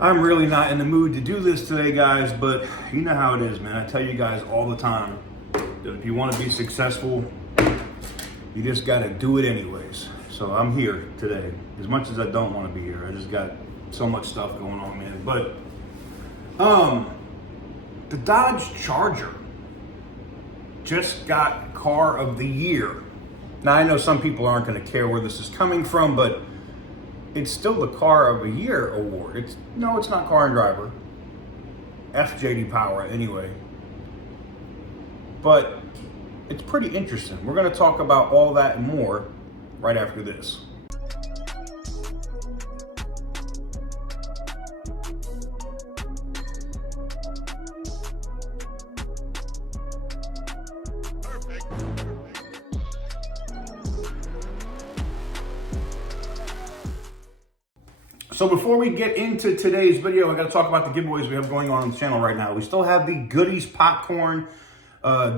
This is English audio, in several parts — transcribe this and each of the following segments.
I'm really not in the mood to do this today, guys, but you know how it is, man. I tell you guys all the time that if you want to be successful, you just got to do it anyways. So I'm here today, as much as I don't want to be here. I just got so much stuff going on, man. But the Dodge Charger just got Car of the Year. Now, I know some people aren't going to care where this is coming from, but it's still the Car of the Year award. It's not Car and Driver. FJD Power, anyway. But it's pretty interesting. We're going to talk about all that and more right after this. So before we get into today's video, I got to talk about the giveaways we have going on the channel right now. We still have the Goodies Popcorn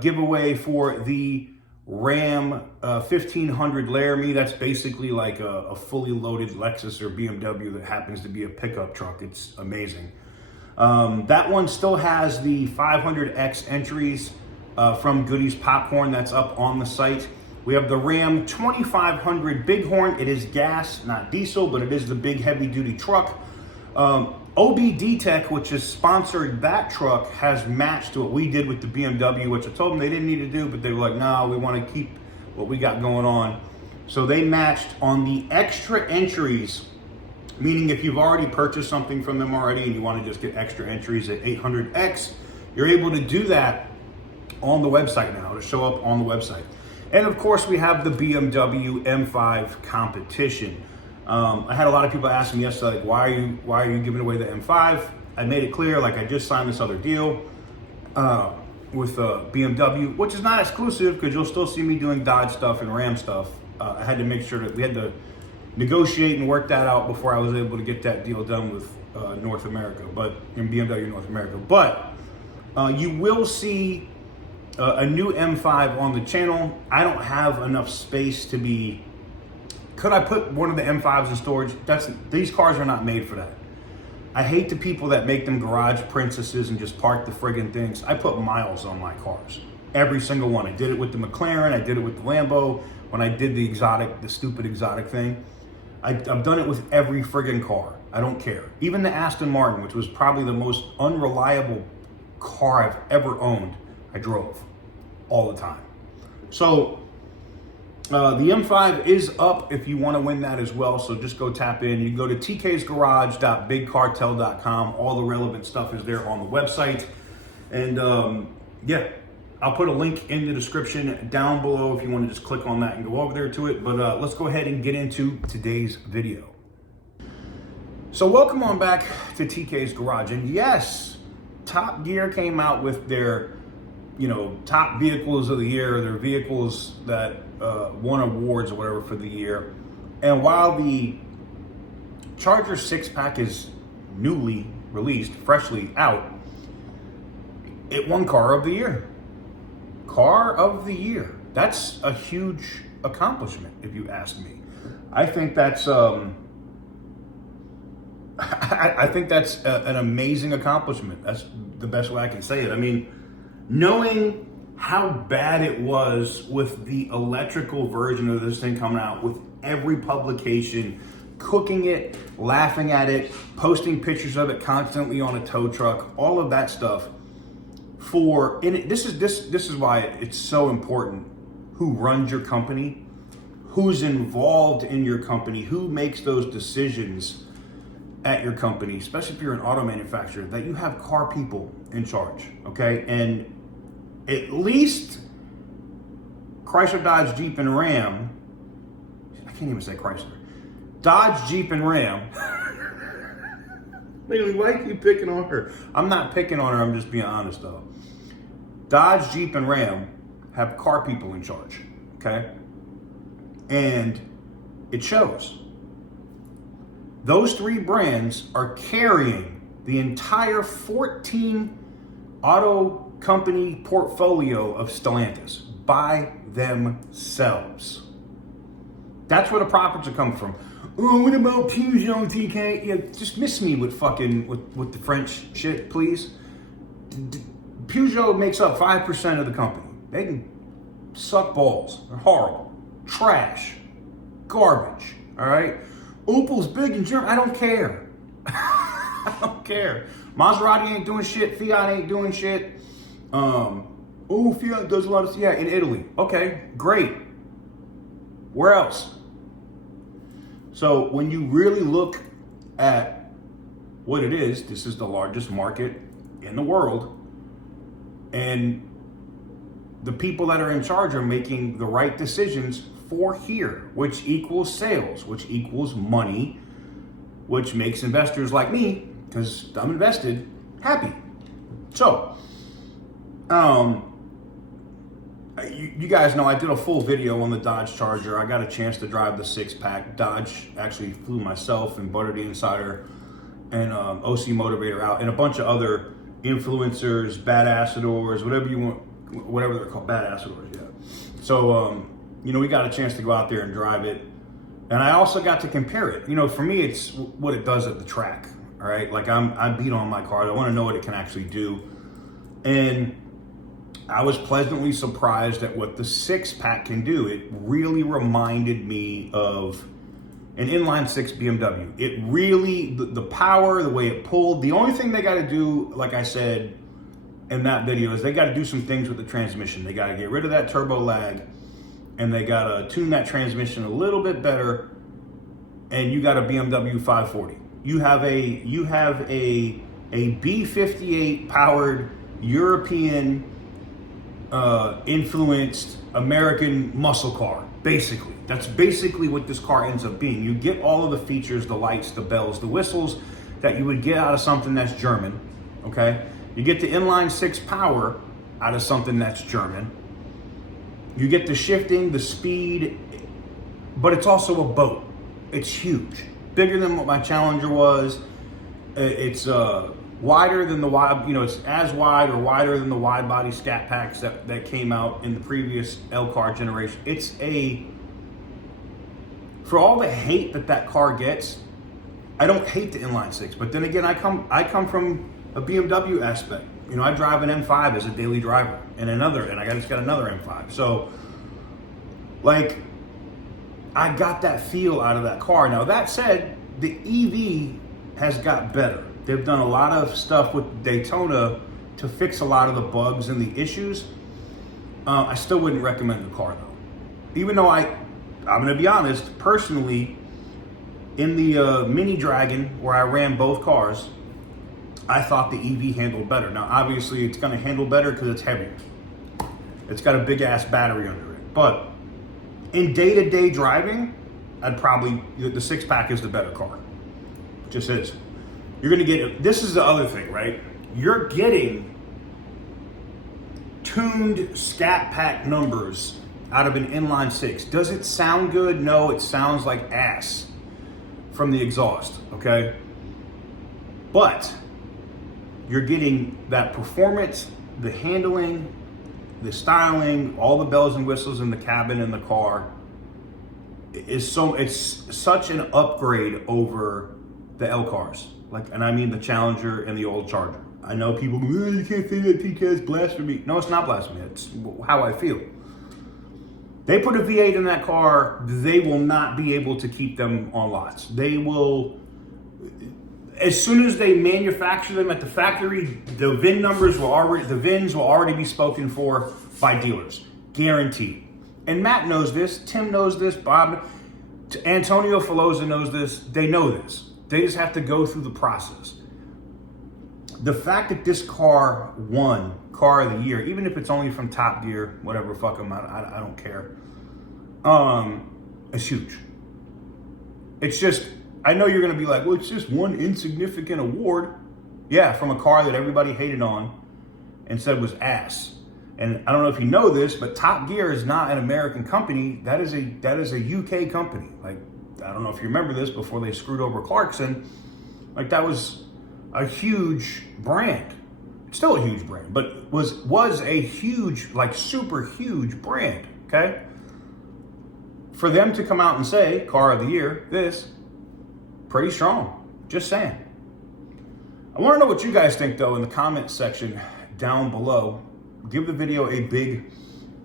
giveaway for the Ram 1500 Laramie. That's basically like a fully loaded Lexus or BMW that happens to be a pickup truck. It's amazing. That one still has the 500X entries from Goodies Popcorn. That's up on the site. We have the Ram 2500 Bighorn. It is gas, not diesel, but it is the big heavy-duty truck. OBD Tech, which has sponsored that truck, has matched what we did with the BMW, which I told them they didn't need to do, but they were like, no, we want to keep what we got going on. So they matched on the extra entries, meaning if you've already purchased something from them already and you want to just get extra entries at 800X, you're able to do that on the website now, to show up on the website. And of course, we have the BMW M5 competition. I had a lot of people ask me yesterday, like, why are you giving away the M5? I made it clear, like, I just signed this other deal with BMW, which is not exclusive because you'll still see me doing Dodge stuff and Ram stuff. I had to make sure that we had to negotiate and work that out before I was able to get that deal done with North America, but in BMW North America. But you will see a new M5 on the channel. I don't have enough space to be. Could I put one of the M5s in storage? These cars are not made for that. I hate the people that make them garage princesses and just park the friggin' things. I put miles on my cars, every single one. I did it with the McLaren. I did it with the Lambo. When I did the stupid exotic thing, I've done it with every friggin' car. I don't care. Even the Aston Martin, which was probably the most unreliable car I've ever owned, I drove all the time. So the M5 is up if you want to win that as well. So just go tap in. You can go to tksgarage.bigcartel.com. All the relevant stuff is there on the website. And yeah, I'll put a link in the description down below if you want to just click on that and go over there to it. But let's go ahead and get into today's video. So welcome on back to TK's Garage. And yes, Top Gear came out with their top vehicles of the year, their vehicles that won awards or whatever for the year. And while the Charger SixPack is newly released, freshly out, it won Car of the Year. Car of the Year. That's a huge accomplishment, if you ask me. I think that's I think that's an amazing accomplishment. That's the best way I can say it. I mean, knowing how bad it was with the electrical version of this thing coming out, with every publication cooking it, laughing at it, posting pictures of it constantly on a tow truck, all of that stuff. This is why it's so important who runs your company, who's involved in your company, who makes those decisions at your company, especially if you're an auto manufacturer, that you have car people in charge, okay? And at least Chrysler, Dodge, Jeep, and Ram, I can't even say Chrysler, Dodge, Jeep, and Ram. Why are you picking on her? I'm not picking on her, I'm just being honest though. Dodge, Jeep, and Ram have car people in charge, okay? And it shows. Those three brands are carrying the entire 14 auto company portfolio of Stellantis by themselves. That's where the profits are coming from. oh, what about Peugeot TK? Yeah, just miss me with fucking, with the French shit, please. Peugeot makes up 5% of the company. They can suck balls. They're horrible. Trash. Garbage. All right? Opel's big in Germany. I don't care. I don't care. Maserati ain't doing shit. Fiat ain't doing shit. Oh, Fiat does a lot of, yeah, in Italy. Okay, great. Where else? So when you really look at what it is, this is the largest market in the world. And the people that are in charge are making the right decisions for here, which equals sales, which equals money, which makes investors like me, because I'm invested, happy. So, you guys know I did a full video on the Dodge Charger. I got a chance to drive the SixPack. Dodge actually flew myself and Butter the Insider and OC Motivator out, and a bunch of other influencers, badassadors, whatever you want, whatever they're called, badassadors, yeah. So, you know, we got a chance to go out there and drive it. And I also got to compare it. You know, for me, it's what it does at the track, all right? Like, I beat on my car. I want to know what it can actually do. And I was pleasantly surprised at what the SixPack can do. It really reminded me of an inline-six BMW. It really, the power, the way it pulled, the only thing they got to do, like I said in that video, is they got to do some things with the transmission. They got to get rid of that turbo lag, and they got to tune that transmission a little bit better, and you got a BMW 540. You have a B58 powered European influenced American muscle car, basically. That's basically what this car ends up being. You get all of the features, the lights, the bells, the whistles that you would get out of something that's German, okay? You get the inline-six power out of something that's German. You get the shifting, the speed, but it's also a boat. It's huge, bigger than what my Challenger was. It's wider than the wide, you know, it's as wide or wider than the wide body ScatPacks that came out in the previous L car generation. It's for all the hate that car gets, I don't hate the inline-six, but then again, I come from a BMW aspect. You know, I drive an M5 as a daily driver, and I just got another M5. So, like, I got that feel out of that car. Now, that said, the EV has got better. They've done a lot of stuff with Daytona to fix a lot of the bugs and the issues. I still wouldn't recommend the car, though. Even though I'm going to be honest, personally, in the Mini Dragon, where I ran both cars, I thought the EV handled better. Now, obviously, it's going to handle better because it's heavier. It's got a big-ass battery under it. But in day-to-day driving, the SixPack is the better car. It just is. You're going to get, this is the other thing, right? You're getting tuned ScatPack numbers out of an inline-six. Does it sound good? No, it sounds like ass from the exhaust, okay? But you're getting that performance, the handling, the styling, all the bells and whistles in the cabin in the car. It's such an upgrade over the L cars. Like, and I mean the Challenger and the old Charger. I know people go, oh, you can't say that TK is blasphemy. No, it's not blasphemy. It's how I feel. They put a V8 in that car, they will not be able to keep them on lots. They will, as soon as they manufacture them at the factory, the VIN numbers the VINs will already be spoken for by dealers, guaranteed. And Matt knows this, Tim knows this, Bob, Antonio Filosa knows this. They know this. They just have to go through the process. The fact that this car won Car of the Year, even if it's only from Top Gear, whatever, fuck them, I don't care. It's huge. It's just, I know you're going to be like, well, it's just one insignificant award. Yeah, from a car that everybody hated on and said was ass. And I don't know if you know this, but Top Gear is not an American company. That is a UK company. Like, I don't know if you remember this, before they screwed over Clarkson. Like, that was a huge brand. It's still a huge brand, but was a huge, like, super huge brand, okay? For them to come out and say, Car of the Year, this, pretty strong. Just saying. I want to know what you guys think, though, in the comment section down below. Give the video a big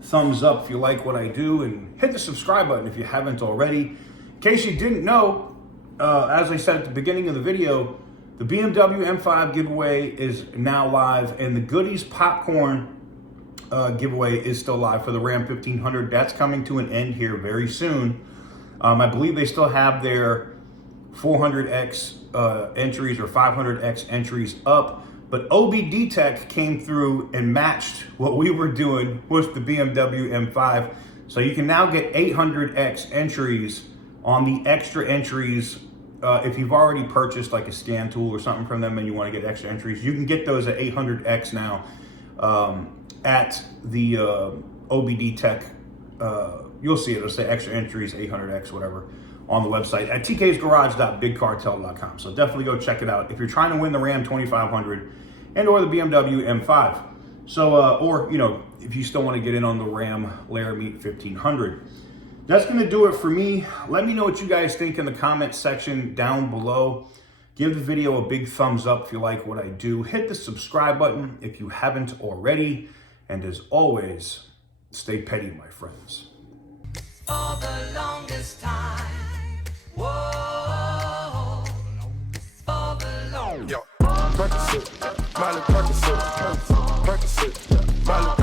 thumbs up if you like what I do, and hit the subscribe button if you haven't already. In case you didn't know, as I said at the beginning of the video, the BMW M5 giveaway is now live, and the Goodies popcorn giveaway is still live for the Ram 1500. That's coming to an end here very soon. I believe they still have their 400X entries or 500X entries up, but OBD Tech came through and matched what we were doing with the BMW M5. So you can now get 800X entries on the extra entries. If you've already purchased like a scan tool or something from them and you want to get extra entries, you can get those at 800X now at the OBD Tech. You'll see it. It'll say extra entries, 800X, whatever, on the website at tksgarage.bigcartel.com. So definitely go check it out if you're trying to win the Ram 2500 and or the BMW M5. So, or, you know, if you still want to get in on the Ram Laramie 1500. That's going to do it for me. Let me know what you guys think in the comment section down below. Give the video a big thumbs up if you like what I do. Hit the subscribe button if you haven't already. And as always, stay petty, my friends. For the longest time, whoa, for the longest. Yo, Percocet, Miley Percocet, Percocet, Miley Percocet.